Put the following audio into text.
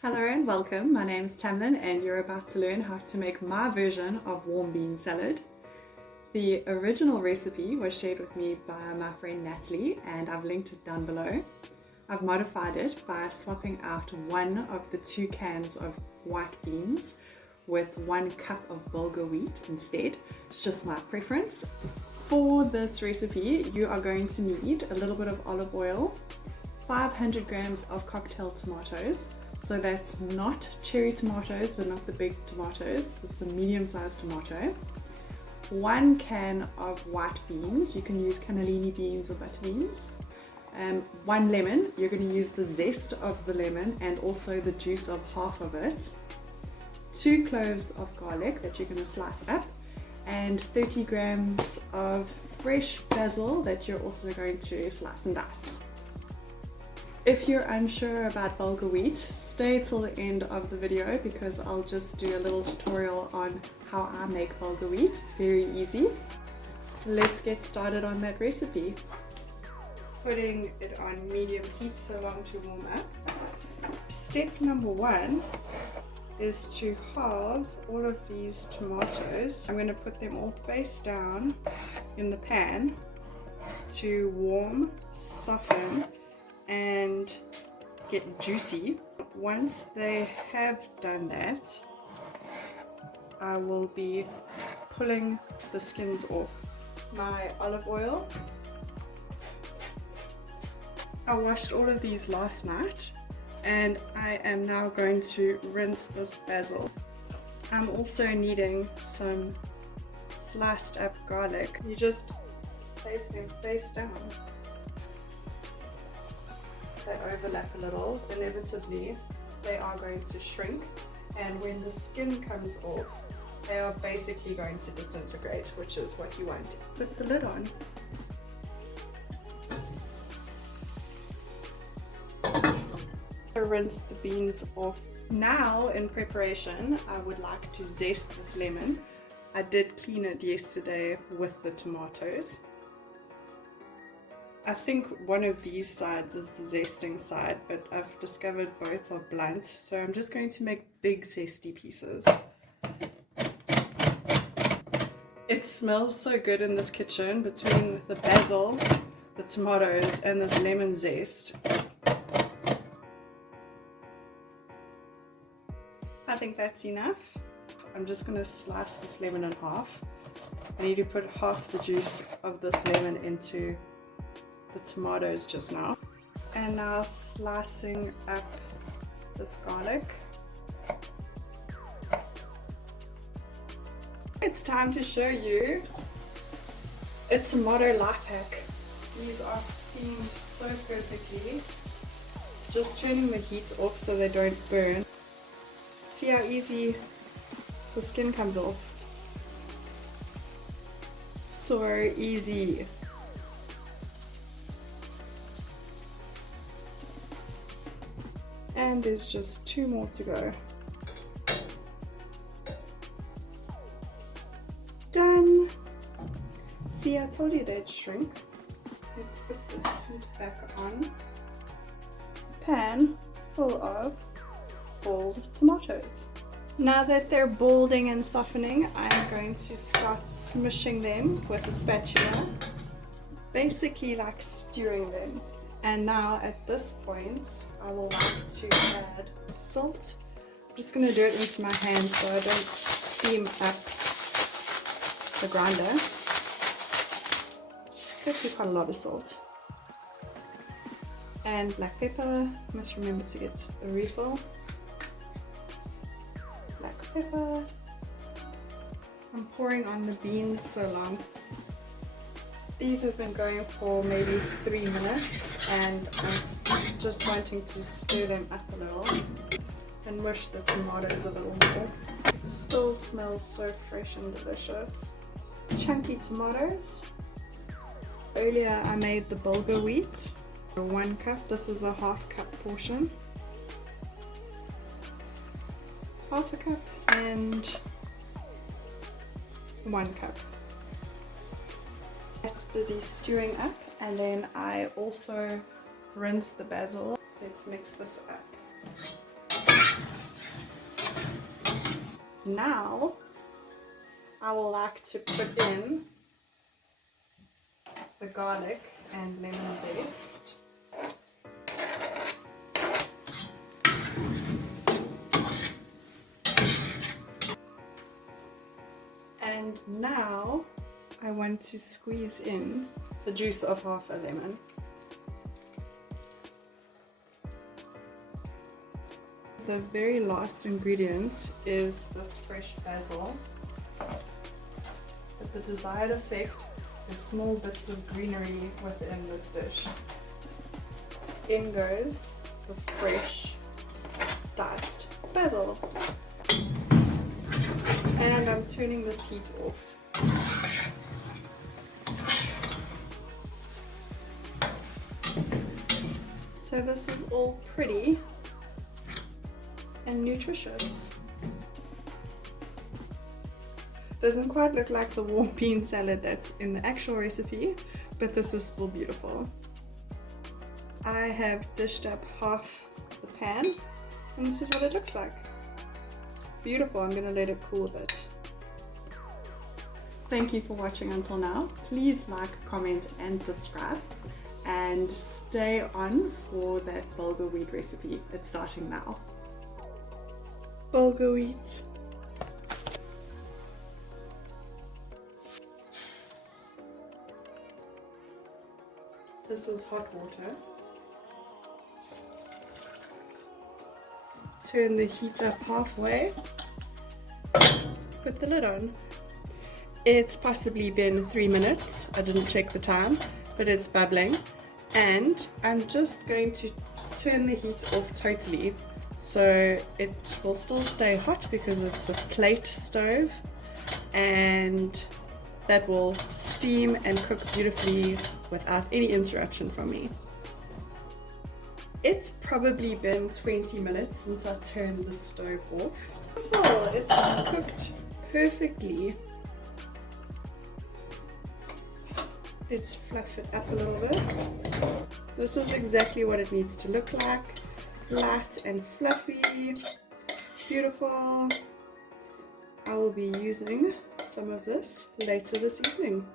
Hello and welcome, my name is Tamlin and you're about to learn how to make my version of warm bean salad. The original recipe was shared with me by my friend Natalie and I've linked it down below. I've modified it by swapping out one of the 2 cans of white beans with 1 cup of Bulgar wheat instead. It's just my preference. For this recipe you are going to need a little bit of olive oil, 500 grams of cocktail tomatoes. So that's not cherry tomatoes, they're not the big tomatoes, it's a medium-sized tomato. 1 can of white beans, you can use cannellini beans or butter beans. 1 lemon, you're going to use the zest of the lemon and also the juice of half of it. 2 cloves of garlic that you're going to slice up, and 30 grams of fresh basil that you're also going to slice and dice. If you're unsure about Bulgar wheat, stay till the end of the video because I'll just do a little tutorial on how I make Bulgar wheat. It's very easy. Let's get started on that recipe. Putting it on medium heat so long to warm up. Step number 1 is to halve all of these tomatoes. I'm going to put them all face down in the pan to warm, soften, and get juicy. Once they have done that, I will be pulling the skins off. My olive oil. I washed all of these last night and I am now going to rinse this basil. I'm also needing some sliced up garlic. You just place them face down. They overlap a little, inevitably they are going to shrink, and when the skin comes off they are basically going to disintegrate, which is what you want. Put the lid on. Rinse the beans off. Now in preparation I would like to zest this lemon. I did clean it yesterday with the tomatoes. I think one of these sides is the zesting side, but I've discovered both are blunt, so I'm just going to make big zesty pieces. It smells so good in this kitchen between the basil, the tomatoes, and this lemon zest. I think that's enough. I'm just going to slice this lemon in half. I need to put half the juice of this lemon into the tomatoes just now, and now slicing up this garlic. It's time to show you a tomato life hack. These are steamed so perfectly, just turning the heat off so they don't burn. See how easy the skin comes off? So easy. And there's just 2 more to go. Done! See, I told you they'd shrink. Let's put this heat back on. Pan full of boiled tomatoes. Now that they're balding and softening, I'm going to start smushing them with a spatula. Basically like stewing them. And now at this point I will like to add salt. I'm just going to do it into my hand so I don't steam up the grinder. It's actually quite a lot of salt. And black pepper, must remember to get a refill. Black pepper. I'm pouring on the beans so long. These have been going for maybe 3 minutes and I'm just wanting to stir them up a little and mush the tomatoes a little more. It still smells so fresh and delicious. Chunky tomatoes. Earlier I made the Bulgar wheat. 1 cup, this is a half cup portion. Half a cup and 1 cup. That's busy stewing up, and then I also rinse the basil. Let's mix this up. now I will like to put in the garlic and lemon zest. And now I want to squeeze in the juice of half a lemon. The very last ingredient is this fresh basil. With the desired effect is small bits of greenery within this dish. In goes the fresh diced basil. And I'm turning this heat off. So this is all pretty and nutritious. Doesn't quite look like the warm bean salad that's in the actual recipe, but this is still beautiful. I have dished up half the pan, and this is what it looks like. Beautiful. I'm gonna let it cool a bit. Thank you for watching until now. Please like, comment and subscribe, and stay on for that bulgur wheat recipe. It's starting now. Bulgur wheat. This is hot water. Turn the heat up halfway. Put the lid on. It's possibly been 3 minutes. I didn't check the time, but it's bubbling. And I'm just going to turn the heat off totally, so it will still stay hot because it's a plate stove, and that will steam and cook beautifully without any interruption from me. It's probably been 20 minutes since I turned the stove off. Oh, it's cooked perfectly. Let's fluff it up a little bit. This is exactly what it needs to look like. Light and fluffy. Beautiful. I will be using some of this later this evening.